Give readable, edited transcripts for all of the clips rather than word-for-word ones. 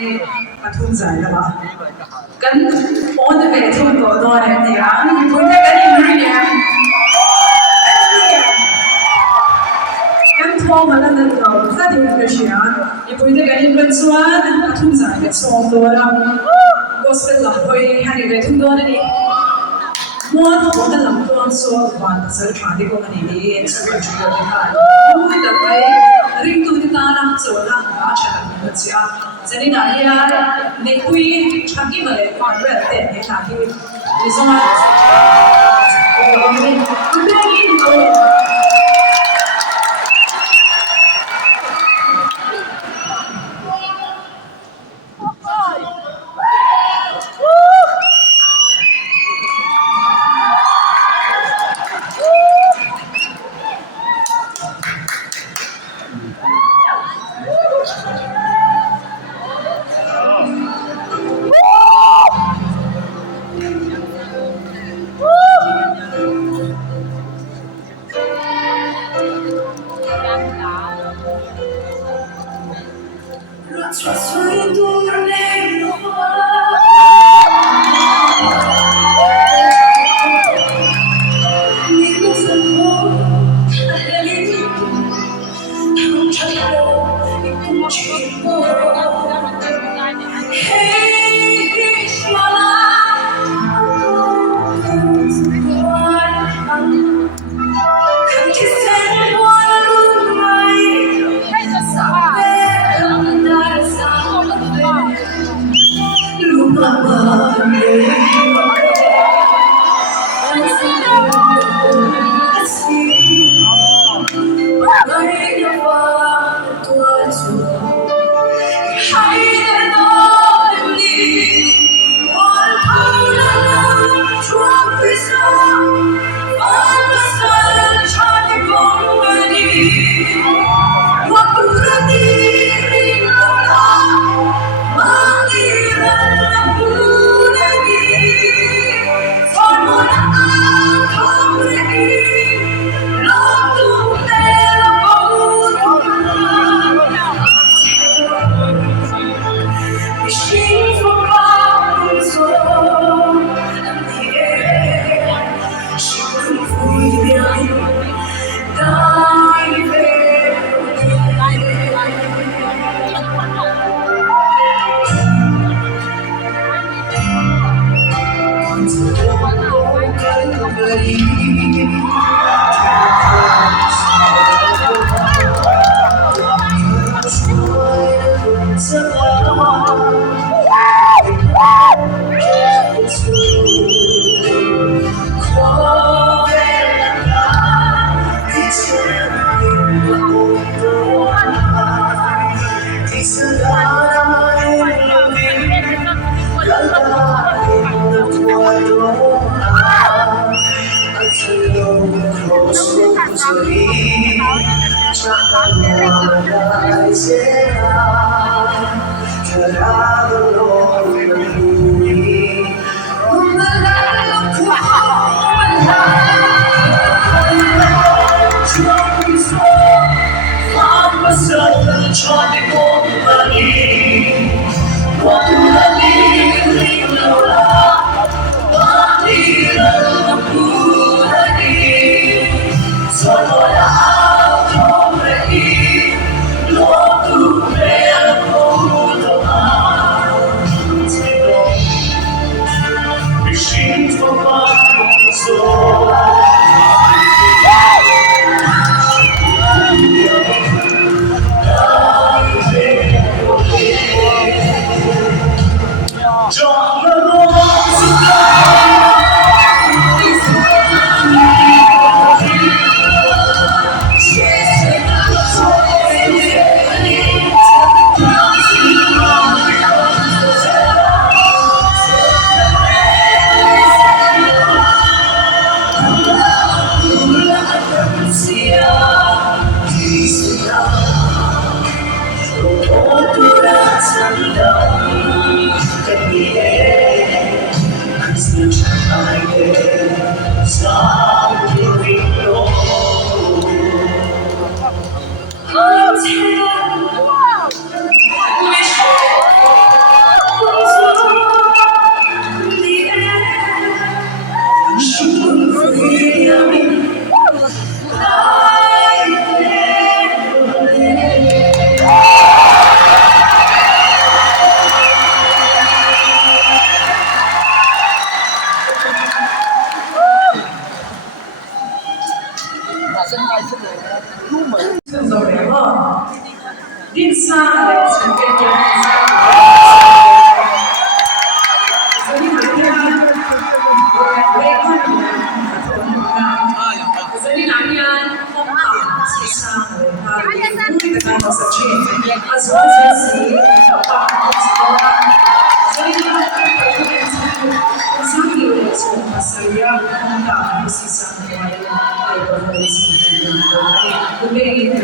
นี่ปทุมใจนะวะกันโอนเวทุมตัวตัวเนี่ยนี่พูดได้กันยังไงเนี่ยกันท้องมาแล้วนั่นเราถ้าที่มันเป็นเสียงนี่พูดได้กันยังเป็นส่วนปทุมใจเป็นส่วนตัวเราก็สเป็นหลักไปให้เวทุมตัวนั่นเองมัวท้องแต่ลำตัวส่วนวันแต่สุดท้ายที่ก็มันนี่สุดท้ายจุดเดียวกันพูดแต่ไปริมตัวที่ตาหน้าส่วนหน้าอาจจะเป็นเสียจะได้ได้ยาในคุยชักกี้มาเลยก่อนเรื่องเด็ดในทางที่ดิฉันว่าโอ้ยไม่ได้ยินเลย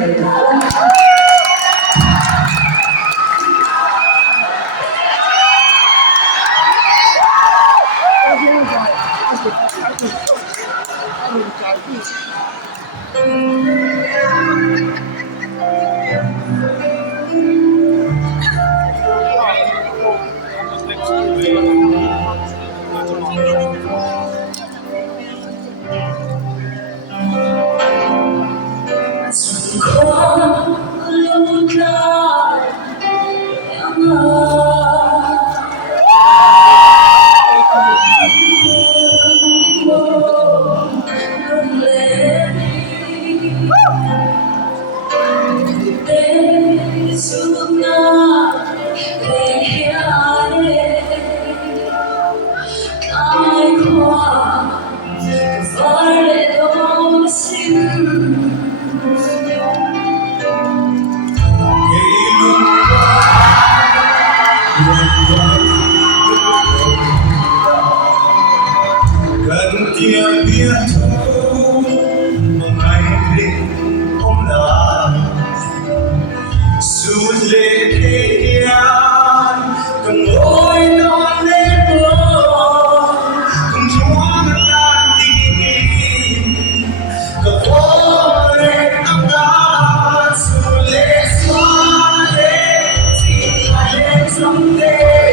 gần kia biết thấu mà ngày đêm hôm nào dù lệ thế gian cần ngồi non lên bờ cùng chúa ta đi cầm phố lên âm ta dù lệ xóa lệ chỉ là lệ trong đêm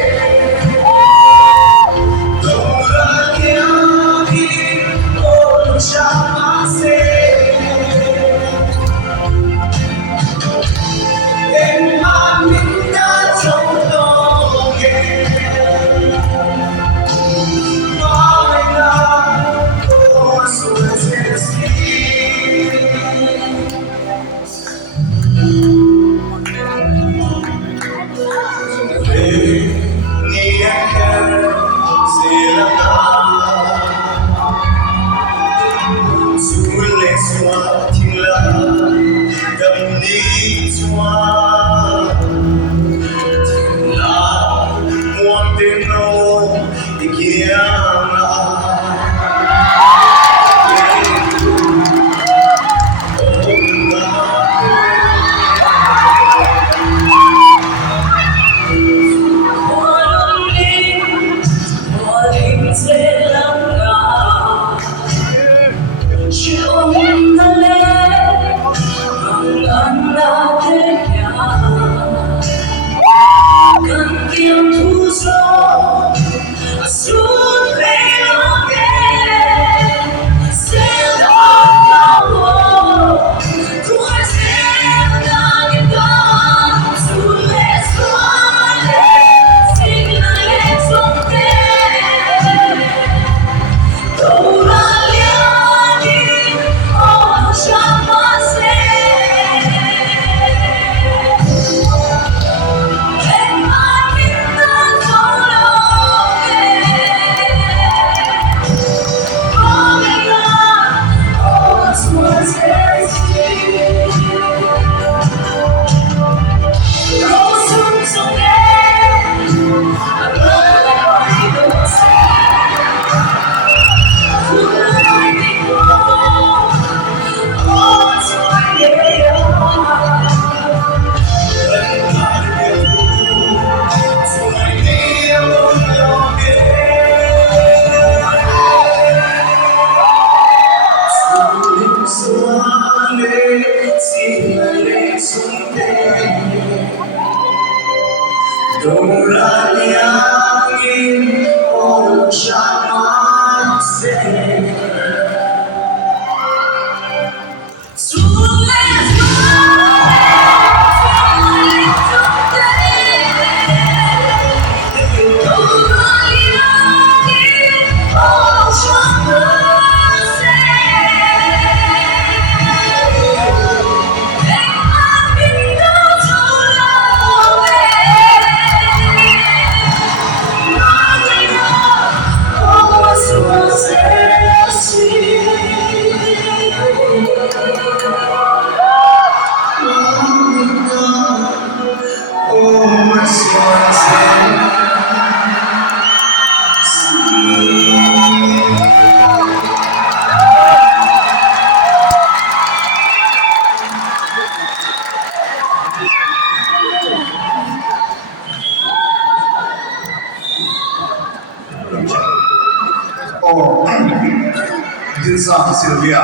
Ilsa Sylvia.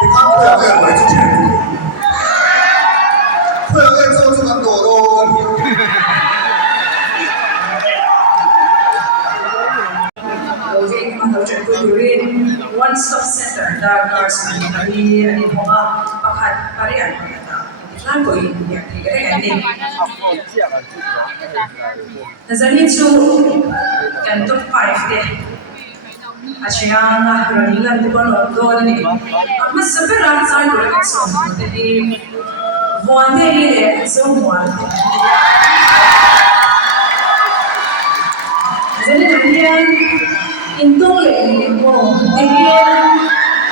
Thì các cô ở đây mới chút chuyện. Cô ở đây做这么多咯。Loving ang Jurin One Stop Center da Garson ani mga pakat parian plan ko yang tiga ni nazari chu kan top 5 de asyang ranilan de kono do ni amma sabera sai ko ka so de vonde ni de so one jadi kemudian intong le mo dia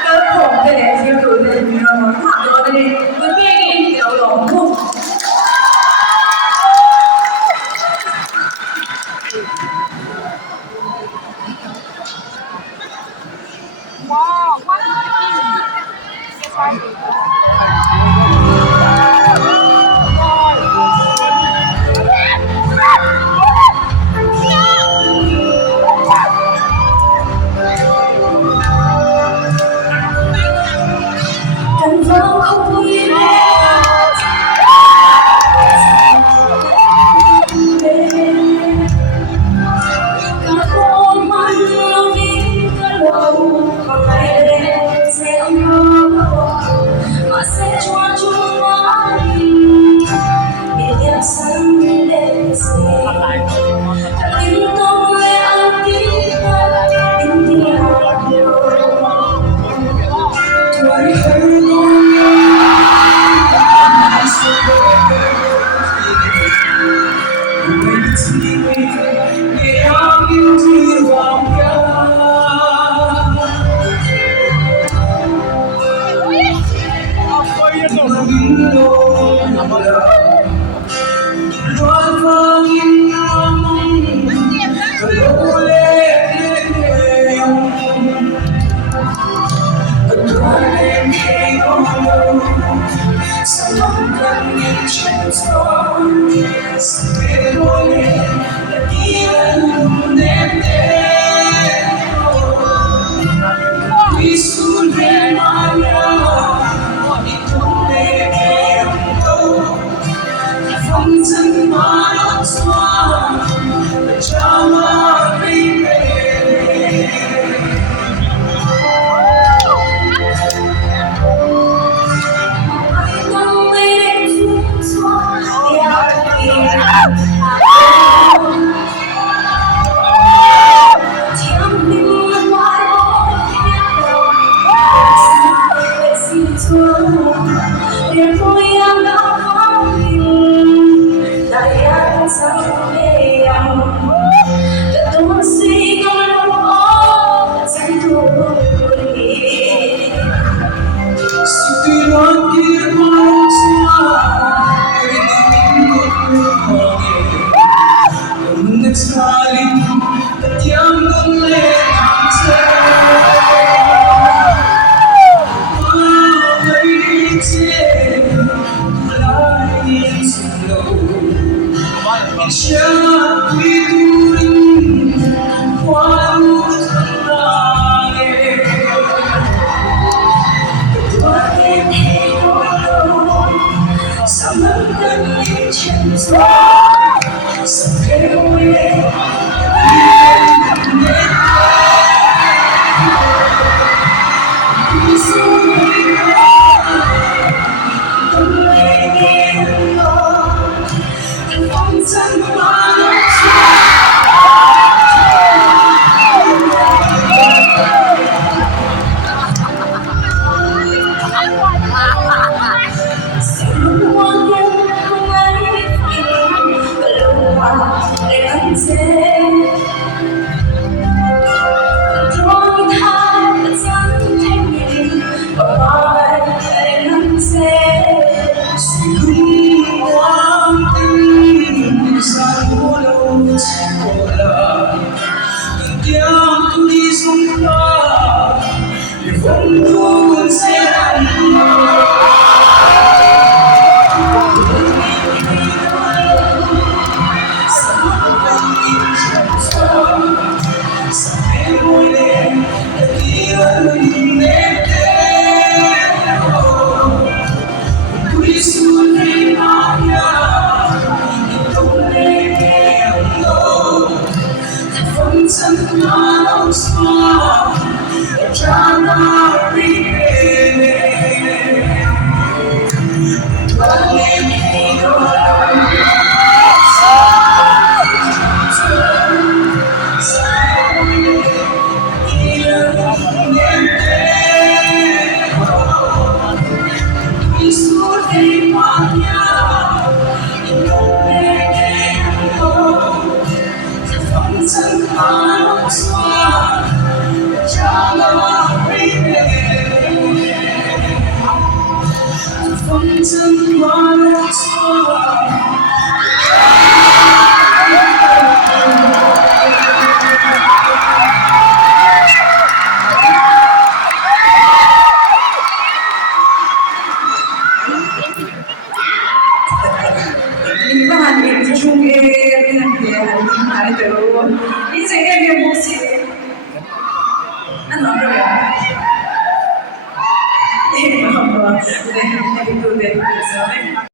kalau kau ada dia tu dia memang mak dia ni berbeza dia orang tu wow what Hãy subscribe cho kênh Ghiền Mì Gõ để không bỏ lỡ soir, j'en arrive. Infatti, facciamo che insieme a Mossi. Ah no, proviamo. No, no, è tutto detto.